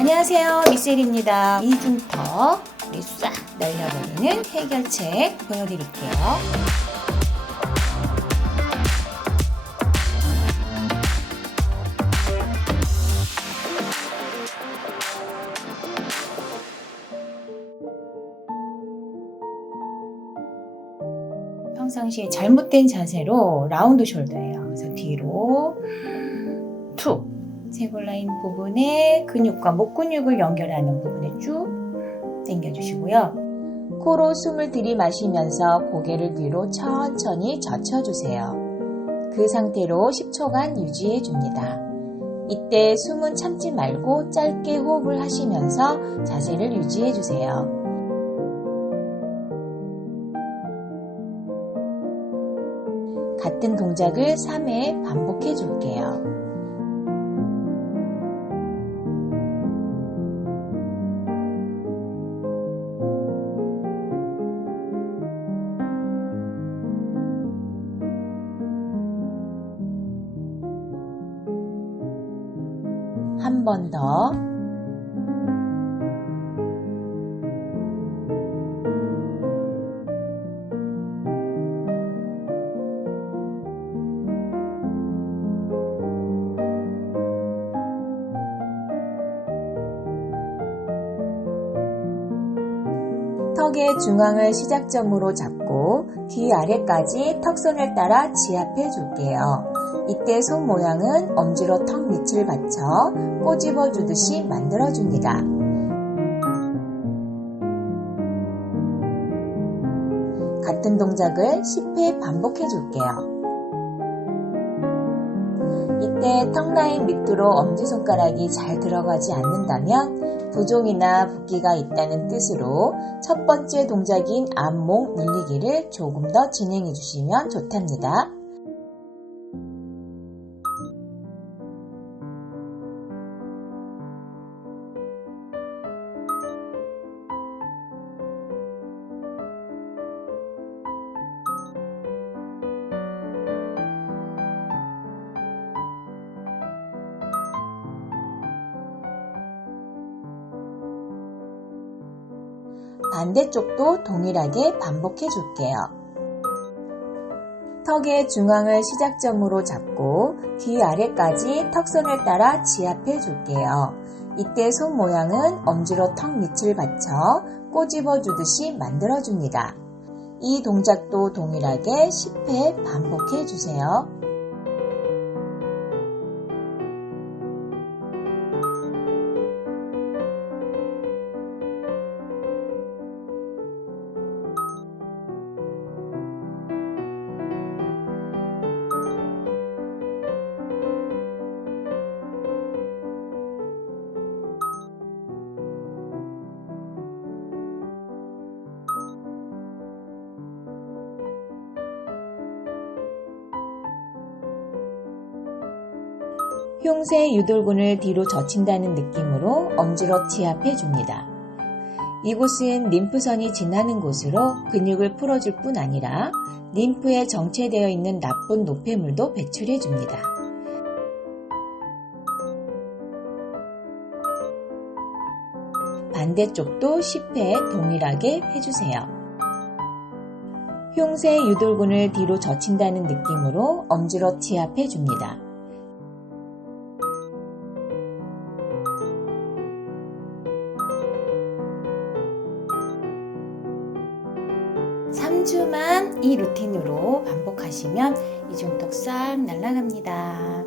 안녕하세요, 미셀입니다. 이중턱 우리 싹 날려버리는 해결책 보여드릴게요. 평상시에 잘못된 자세로 라운드 숄더예요. 그래서 뒤로 툭 쇄골라인 부분에 근육과 목 근육을 연결하는 부분에 쭉 당겨주시고요. 코로 숨을 들이마시면서 고개를 뒤로 천천히 젖혀주세요. 그 상태로 10초간 유지해줍니다. 이때 숨은 참지 말고 짧게 호흡을 하시면서 자세를 유지해주세요. 같은 동작을 3회 반복해 줄게요. 한 번 더. 턱의 중앙을 시작점으로 잡고 귀 아래까지 턱선을 따라 지압해 줄게요. 이때 손 모양은 엄지로 턱 밑을 받쳐 꼬집어 주듯이 만들어 줍니다. 같은 동작을 10회 반복해 줄게요. 이때 턱 라인 밑으로 엄지손가락이 잘 들어가지 않는다면 부종이나 붓기가 있다는 뜻으로 첫 번째 동작인 앞목 늘리기를 조금 더 진행해 주시면 좋답니다. 반대쪽도 동일하게 반복해 줄게요. 턱의 중앙을 시작점으로 잡고 귀 아래까지 턱선을 따라 지압해 줄게요. 이때 손 모양은 엄지로 턱 밑을 받쳐 꼬집어 주듯이 만들어 줍니다. 이 동작도 동일하게 10회 반복해 주세요. 흉쇄 유돌근을 뒤로 젖힌다는 느낌으로 엄지로 지압해 줍니다. 이곳은 림프선이 지나는 곳으로 근육을 풀어줄 뿐 아니라 림프에 정체되어 있는 나쁜 노폐물도 배출해 줍니다. 반대쪽도 10회 동일하게 해주세요. 흉쇄 유돌근을 뒤로 젖힌다는 느낌으로 엄지로 지압해 줍니다. 3주만 이 루틴으로 반복하시면 이중턱 싹 날아갑니다.